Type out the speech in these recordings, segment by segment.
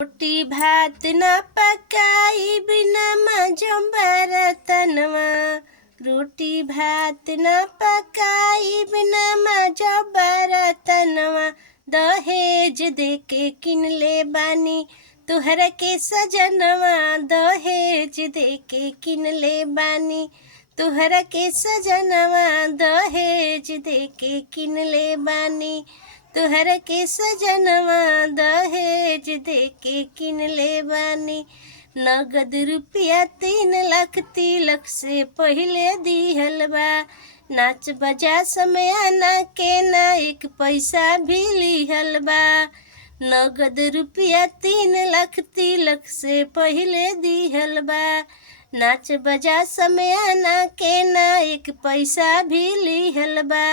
रोटी भात न पकाई बिना मजो बरतनवा। रोटी भात न पकाई बिना मजो बरतनवा। दहेज देके किनले बानी तुहरा के सजनवा। दहेज देके किनले बानी तुहरा के सजनवा। दहेज देके किनले बानी तुहरा के सजनवा। दहेज देके किनले बानी। नगद रुपया 3 लाख तिलक से पहिले दिहल बा। नाच बजा समयाना के ना 1 पैसा भी लिहल बा। नगद रुपया 3 लाख तिलक से पहिले दिहल बा। नाच बजा समयाना के ना 1 पैसा भी लिहल बा।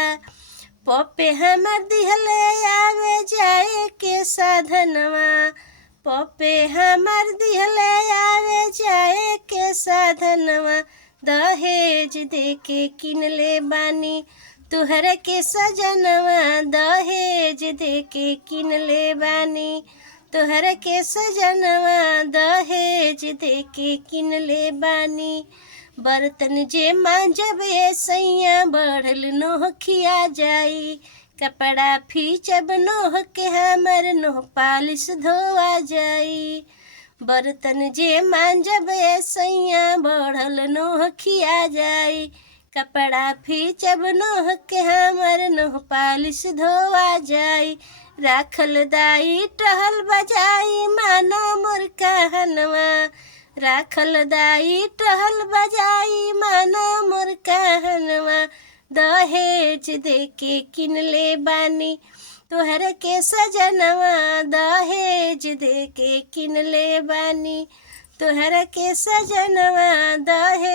पप्पे हमर दिहले आवे जाए के साधनवा। पप्पे हमर दिहले आवे जाए के साधनवा। दहेज देके किनले बानी तुहरा के सजनवा। दहेज देके किनले बानी तुहरा के सजनवा। दहेज देके किनले बानी। बर्तन जे मांजब सैया बढ़ल नोह खिया जाई। कपड़ा फीचब नोह के हमर नोह पालिश धोआ जाई। बर्तन जे मांजब सैया बढ़ल नोह खिया जाई। कपड़ा फीचब नोह के हमर नोह पालिश धोआ जाई। राखल दाई टहल बजाई माना मोर कहनवा। राखल दाई टहल बजाई माना मोर कहनवा। दहेज देके किनले बानी तुहरा के सजनवा। दहेज देके किनले बानी तुहरा के सजनवा। दहेज